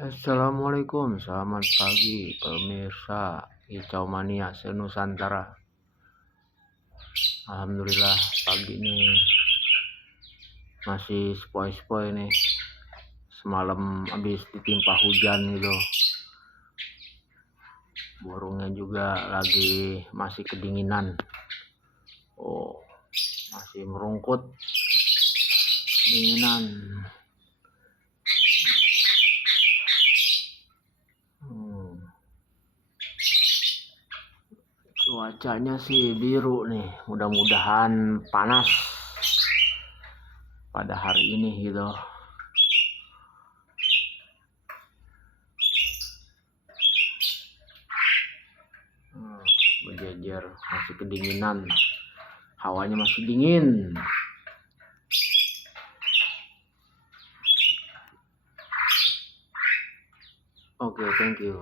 Assalamualaikum, selamat pagi pemirsa Kicau Mania se-Nusantara. Alhamdulillah pagi ini masih sepoi-sepoi nih. Semalam habis ditimpa hujan gitu. Burungnya juga lagi masih kedinginan. Oh, masih merungkut dinginan. Cuacanya sih biru nih, mudah-mudahan panas pada hari ini gitu. Berjejer, masih kedinginan, hawanya masih dingin. Oke, thank you.